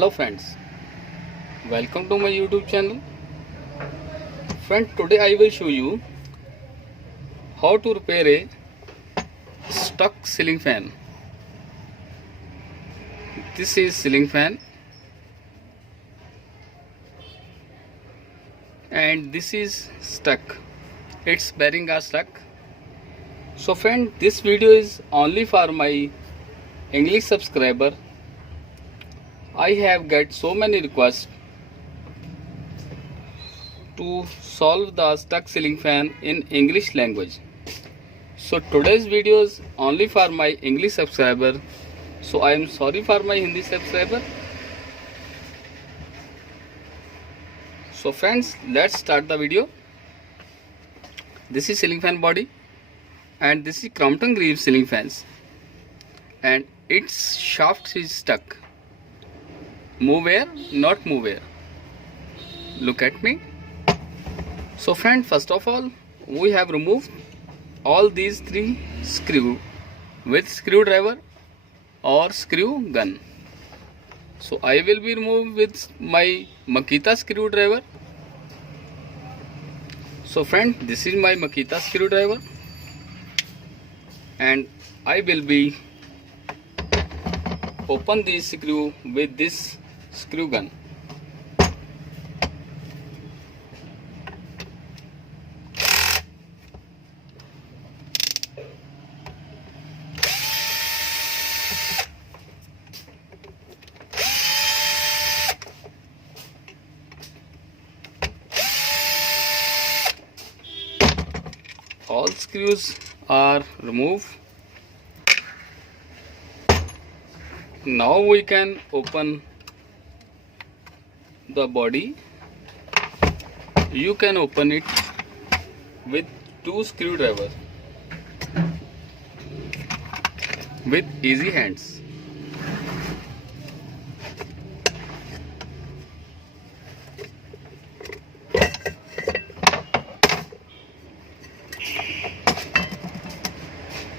Hello friends, welcome to my YouTube channel. Friend, today I will show you how to repair a stuck ceiling fan. This is ceiling fan and this is stuck. Its bearing are stuck. So friend, this video is only for my English subscriber. I have got so many requests to solve the stuck ceiling fan in English language. So today's video is only for my English subscriber. So I am sorry for my Hindi subscriber. So friends, let's start the video. This is ceiling fan body and this is Crompton Greaves ceiling fans and its shaft is stuck. Move air, not move air. Look at me. So friend, first of all, we have removed all these three screws with screwdriver or screw gun. So I will be removed with my Makita screwdriver. So friend, this is my Makita screwdriver and I will be open this screw with this screw gun. All screws are removed. Now we can open the body. You can open it with two screwdrivers with easy hands.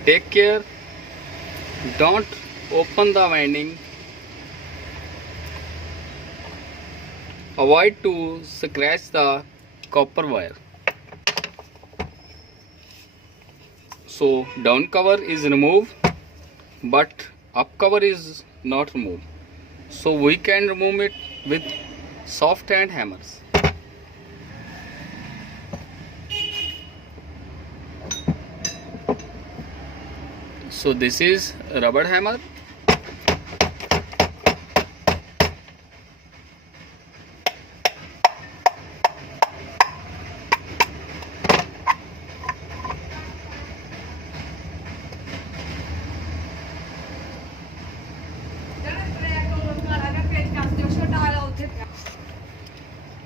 Take care, don't open the winding. Avoid to scratch the copper wire. So down cover is removed but up cover is not removed. So we can remove it with soft hand hammers. So this is rubber hammer.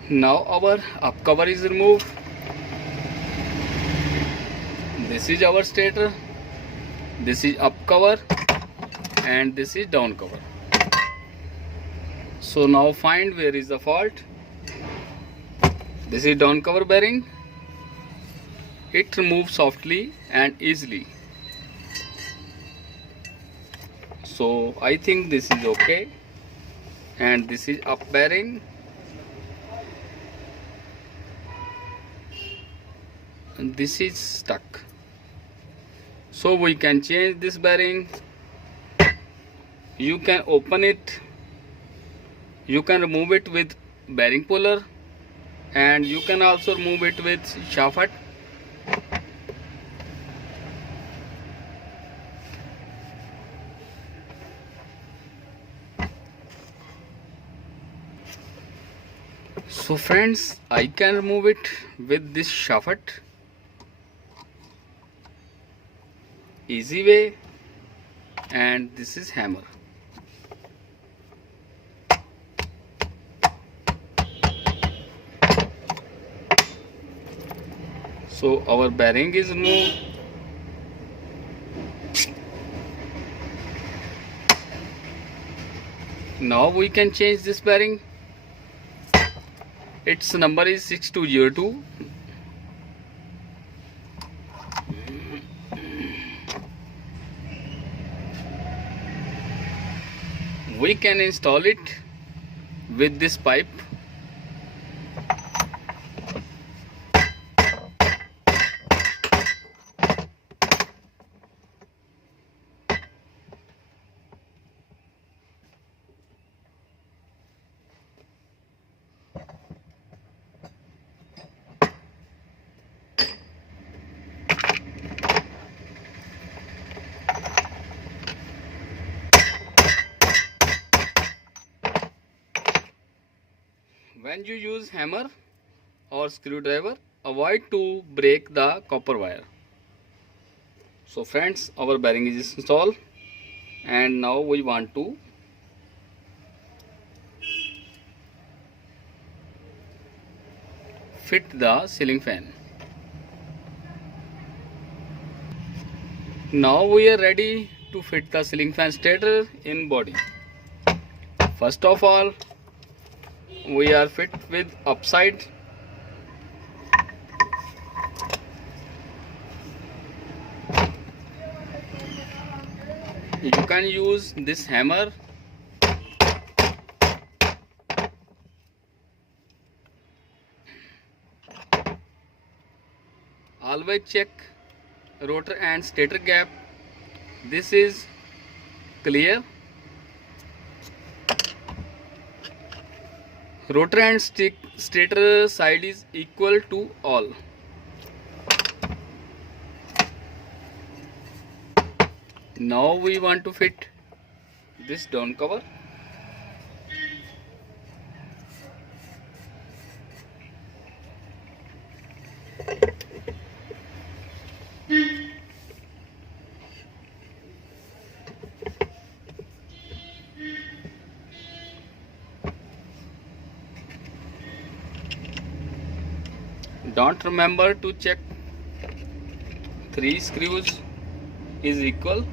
Now our up cover is removed. This is our stator. This is up cover and this is down cover. So now find where is the fault. This is down cover bearing. It removes softly and easily. So I think this is okay. And this is up bearing. And this is stuck. So we can change this bearing. You can open it. You can remove it with bearing puller and you can also remove it with shaft. So friends, I can remove it with this shaft. Easy way, and this is hammer. So our bearing is removed. Now we can change this bearing. Its number is 6202. We can install it with this pipe. When you use hammer or screwdriver, avoid to break the copper wire. So friends, our bearing is installed, and now we want to fit the ceiling fan. Now we are ready to fit the ceiling fan stator in body. First of all, we are fit with upside. You can use this hammer. Always check rotor and stator gap. This is clear. Rotor and stator side is equal to all. Now we want to fit this down cover. Don't remember to check 3 screws is equal.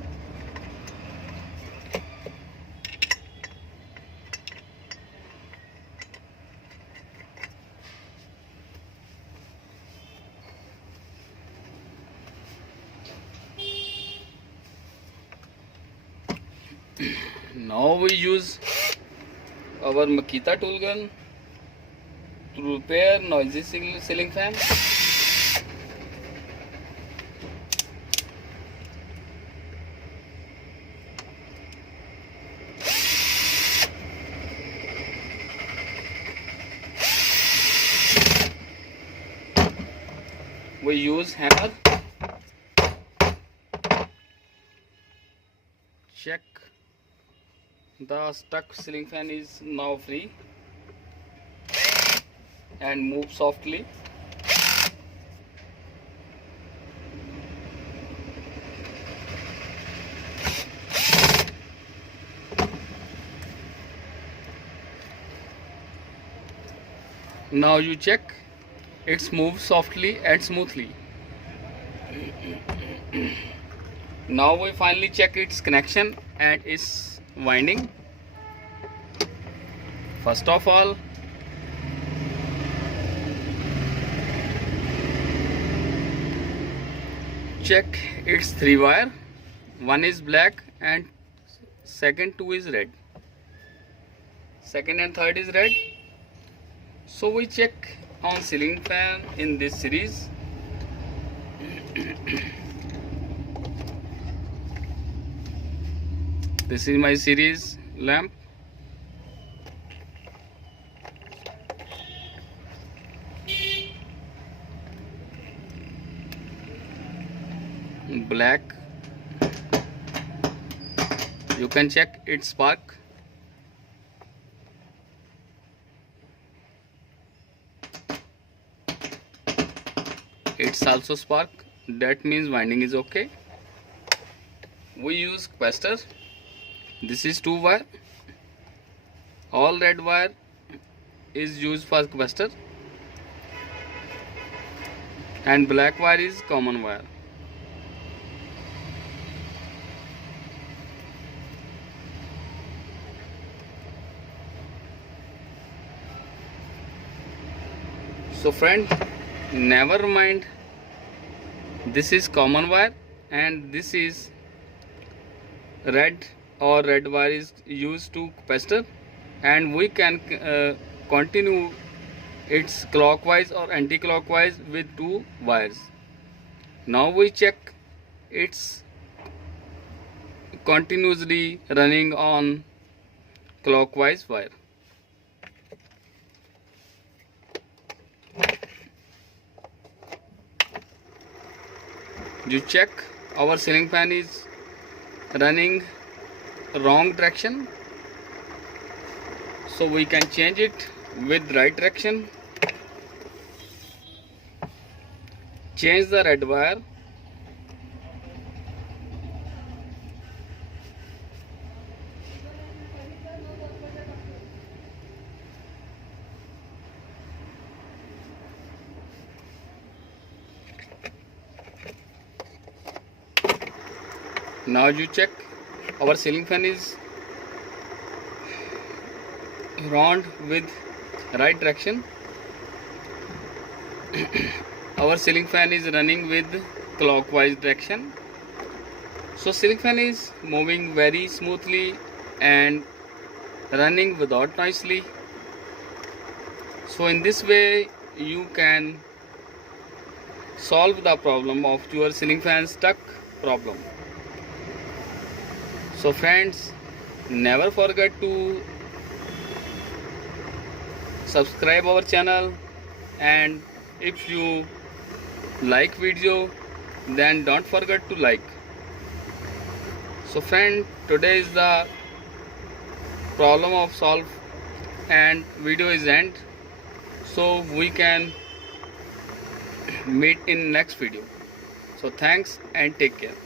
Now we use our Makita tool gun to repair noisy ceiling fan. We use hammer. Check the stuck ceiling fan is now free, and move softly. Now you check it's moved softly and smoothly. Now we finally check its connection and its winding. First of all, check its 3 wire. One is black and second 2 is red. Second and third is red. So we check on ceiling fan in this series. This is my series lamp. Black. You can check its spark. It's also spark. That means winding is okay. We use capacitor. This is 2 wire. All red wire is used for capacitor, and black wire is common wire. So friend, never mind, this is common wire and this is red, or red wire is used to capacitor. and we can continue its clockwise or anti-clockwise with 2 wires. Now we check it's continuously running on clockwise wire. You check our ceiling fan is running wrong direction, so we can change it with right direction. Change the red wire. Now you check our ceiling fan is round with right direction. Our ceiling fan is running with clockwise direction. So ceiling fan is moving very smoothly and running without noisily. So in this way you can solve the problem of your ceiling fan stuck problem. So friends, never forget to subscribe our channel, and if you like video then don't forget to like. So friend, today is the problem of solve and video is end, so we can meet in next video. So thanks and take care.